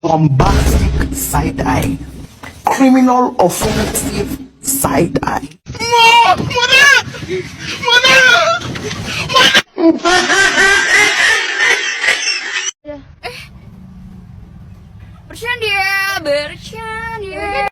bombastic side eye, criminal offensive side eye. Bercanda.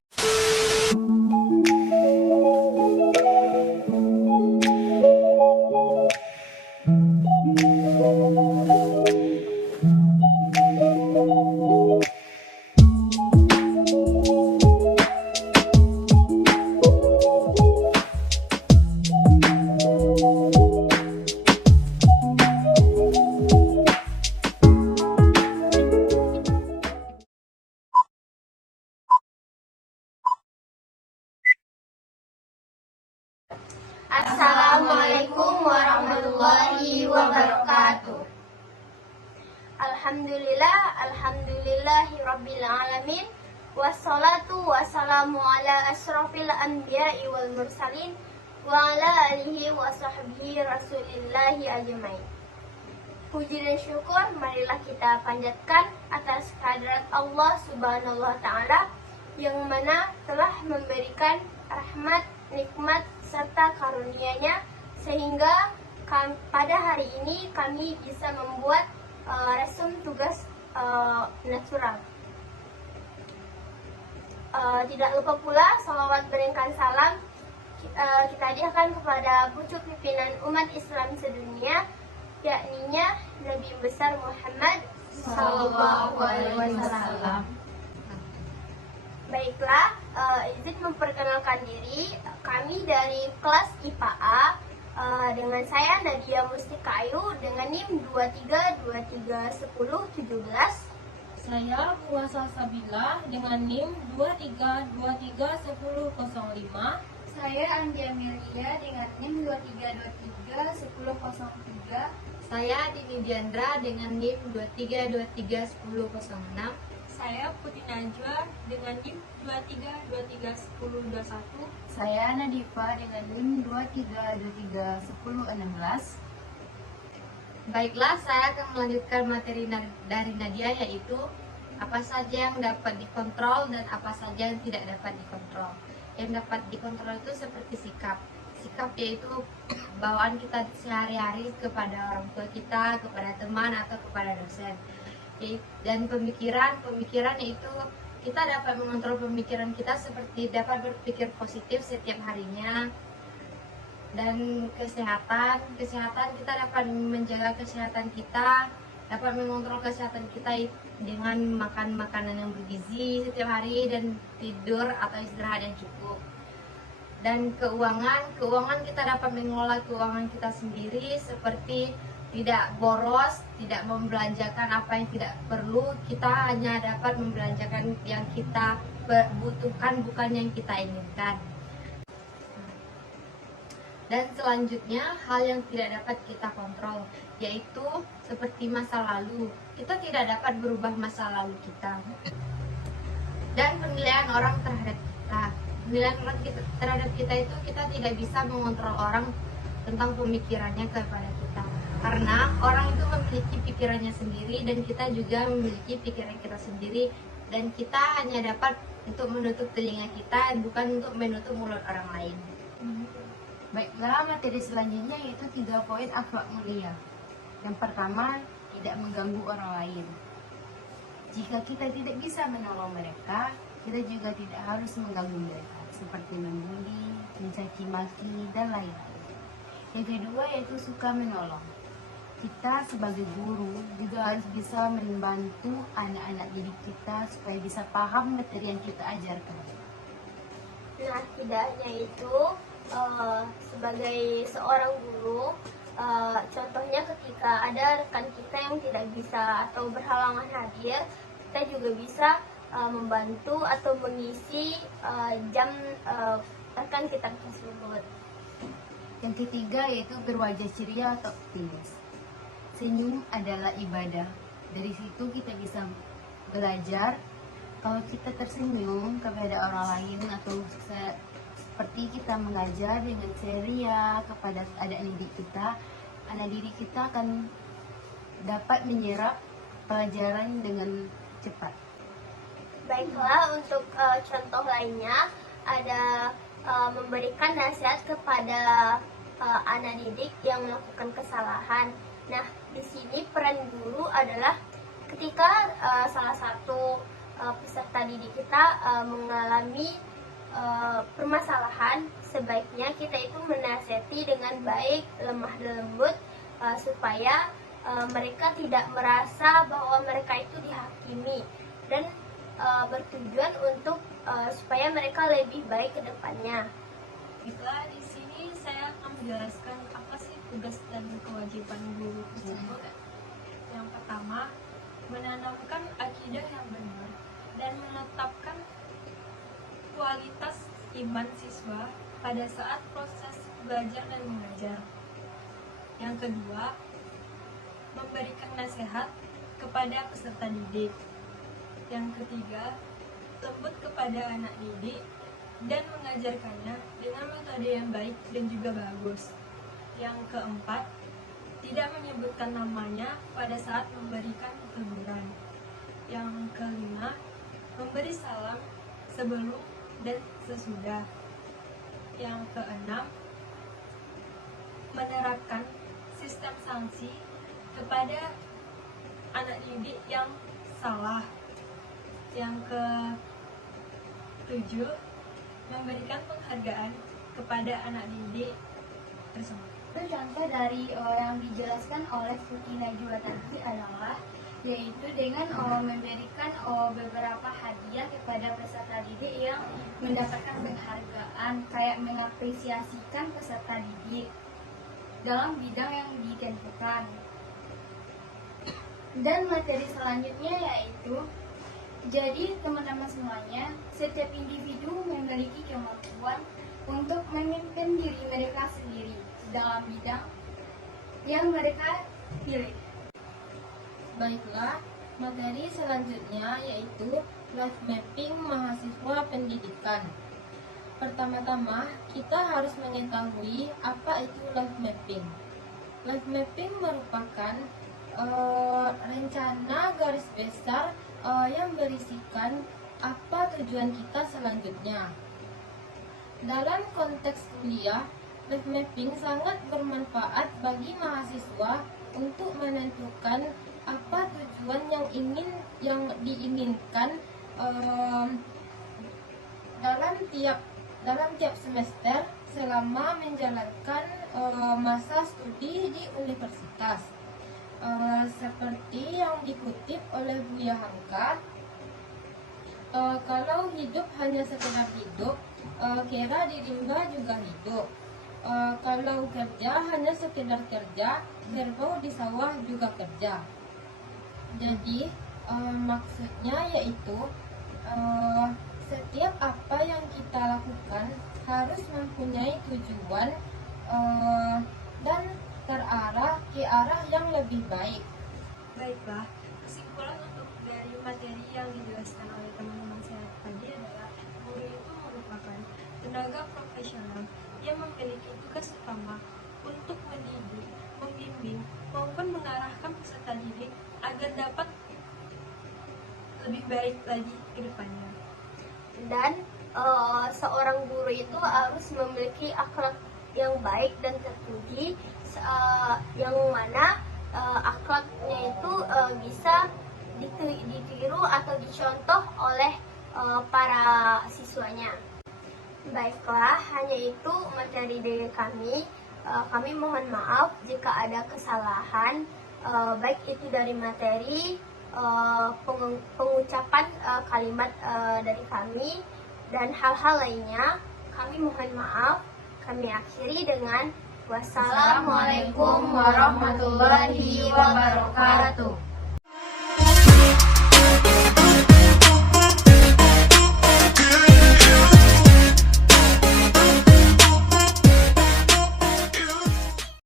Assalamualaikum warahmatullahi wabarakatuh. Alhamdulillahirabbil alamin. Wassalatu wassalamu ala asyrafil anbiya'i wal mursalin wa ala alihi wa sahbihi rasulillahi ajmain. Puji dan syukur marilah kita panjatkan atas kehadirat Allah Subhanahu wa taala yang mana telah memberikan rahmat, nikmat serta karunia-Nya sehingga pada hari ini kami bisa membuat resum tugas natural. Tidak lupa pula salawat beringkan salam kita hadiahkan kepada pucuk pimpinan umat Islam sedunia, yakninya Nabi besar Muhammad Sallallahu Alaihi Wasallam. Baiklah, izin memperkenalkan diri. Kami dari kelas IPA A dengan saya Nadia Mustika Ayu dengan NIM 23231017. Saya Puasa Sabila dengan NIM 23231005. Saya Andi Amelia dengan NIM 23231003. Saya Dini Diandra dengan NIM 23231006. Saya Putri Najwa dengan NIM 23231021. Saya Nadifa dengan NIM 23231016. Baiklah, saya akan melanjutkan materi dari Nadia, yaitu apa saja yang dapat dikontrol dan apa saja yang tidak dapat dikontrol. Yang dapat dikontrol itu seperti sikap. Sikap yaitu bawaan kita sehari-hari kepada orang tua kita, kepada teman atau kepada dosen. Dan pemikiran yaitu kita dapat mengontrol pemikiran kita seperti dapat berpikir positif setiap harinya. Dan kesehatan kita dapat menjaga kesehatan kita, dapat mengontrol kesehatan kita dengan makan makanan yang bergizi setiap hari dan tidur atau istirahat yang cukup. Dan keuangan kita dapat mengelola keuangan kita sendiri seperti tidak boros, tidak membelanjakan apa yang tidak perlu. Kita hanya dapat membelanjakan yang kita butuhkan, bukan yang kita inginkan. Dan selanjutnya, hal yang tidak dapat kita kontrol, yaitu seperti masa lalu. Kita tidak dapat berubah masa lalu kita. Dan penilaian orang terhadap kita. Penilaian orang terhadap kita itu kita tidak bisa mengontrol orang tentang pemikirannya kepada kita. Karena orang itu memiliki pikirannya sendiri dan kita juga memiliki pikiran kita sendiri. Dan kita hanya dapat untuk menutup telinga kita, bukan untuk menutup mulut orang lain. Baiklah, materi selanjutnya yaitu 3 poin akhlak mulia. Yang pertama, tidak mengganggu orang lain. Jika kita tidak bisa menolong mereka, kita juga tidak harus mengganggu mereka, seperti membuli, mencaci maki, dan lain-lain. Yang kedua yaitu suka menolong. Kita sebagai guru juga harus bisa membantu anak-anak didik kita supaya bisa paham materi yang kita ajarkan. Nah, tidak hanya itu, sebagai seorang guru, contohnya ketika ada rekan kita yang tidak bisa atau berhalangan hadir, kita juga bisa membantu atau mengisi jam rekan kita tersebut. Yang ketiga yaitu berwajah ceria atau optimis. Senyum adalah ibadah. Dari situ kita bisa belajar kalau kita tersenyum kepada orang lain atau seperti kita mengajar dengan ceria kepada anak didik kita akan dapat menyerap pelajaran dengan cepat. Baiklah, untuk contoh lainnya ada memberikan nasihat kepada anak didik yang melakukan kesalahan. Nah, di sini peran guru adalah ketika salah satu peserta didik kita mengalami permasalahan, sebaiknya kita itu menasihati dengan baik, lemah lembut, supaya mereka tidak merasa bahwa mereka itu dihakimi, dan bertujuan untuk supaya mereka lebih baik ke depannya. Baiklah, di sini saya akan menjelaskan apa sih tugas dan kewajiban guru tersebut. Yang pertama, menanamkan akidah yang benar dan menetapkan kualitas iman siswa pada saat proses belajar dan mengajar. Yang kedua, memberikan nasihat kepada peserta didik. Yang ketiga, lembut kepada anak didik dan mengajarkannya dengan metode yang baik dan juga bagus. Yang keempat, tidak menyebutkan namanya pada saat memberikan teguran. Yang kelima, memberi salam sebelum dan sesudah. Yang keenam, menerapkan sistem sanksi kepada anak didik yang salah. Yang ketujuh, memberikan penghargaan kepada anak didik tersebut. Contoh dari yang dijelaskan oleh Fuki Najwa tadi adalah yaitu dengan memberikan beberapa hadiah kepada peserta didik yang mendapatkan penghargaan, kayak mengapresiasikan peserta didik dalam bidang yang ditentukan. Dan materi selanjutnya yaitu, jadi teman-teman semuanya, setiap individu memiliki kemampuan untuk memimpin diri mereka sendiri dalam bidang yang mereka pilih. Baiklah, materi selanjutnya yaitu life mapping mahasiswa pendidikan. Pertama-tama, kita harus mengetahui apa itu life mapping. Life mapping merupakan rencana garis besar yang berisikan apa tujuan kita selanjutnya. Dalam konteks kuliah, life mapping sangat bermanfaat bagi mahasiswa untuk menentukan apa tujuan yang diinginkan dalam tiap semester selama menjalankan masa studi di universitas. Seperti yang dikutip oleh Buya Hamka, kalau hidup hanya sekedar hidup, kira di rimba juga hidup. Kalau kerja hanya sekedar kerja, kerbau di sawah juga kerja. Jadi maksudnya yaitu setiap apa yang kita lakukan harus mempunyai tujuan dan terarah ke arah yang lebih baik. Baiklah, kesimpulan untuk dari materi yang dijelaskan oleh teman-teman saya tadi adalah guru itu merupakan tenaga profesional yang memiliki tugas utama untuk mendidik, membimbing, maupun mengarahkan peserta didik agar dapat lebih baik lagi ke depannya. Dan seorang guru itu harus memiliki akhlak yang baik dan terpuji, yang mana akhlaknya itu bisa ditiru atau dicontoh oleh para siswanya. Baiklah, hanya itu materi dari kami. Kami mohon maaf jika ada kesalahan, baik itu dari materi, pengucapan kalimat dari kami, dan hal-hal lainnya. Kami mohon maaf. Kami akhiri dengan wassalamualaikum warahmatullahi wabarakatuh.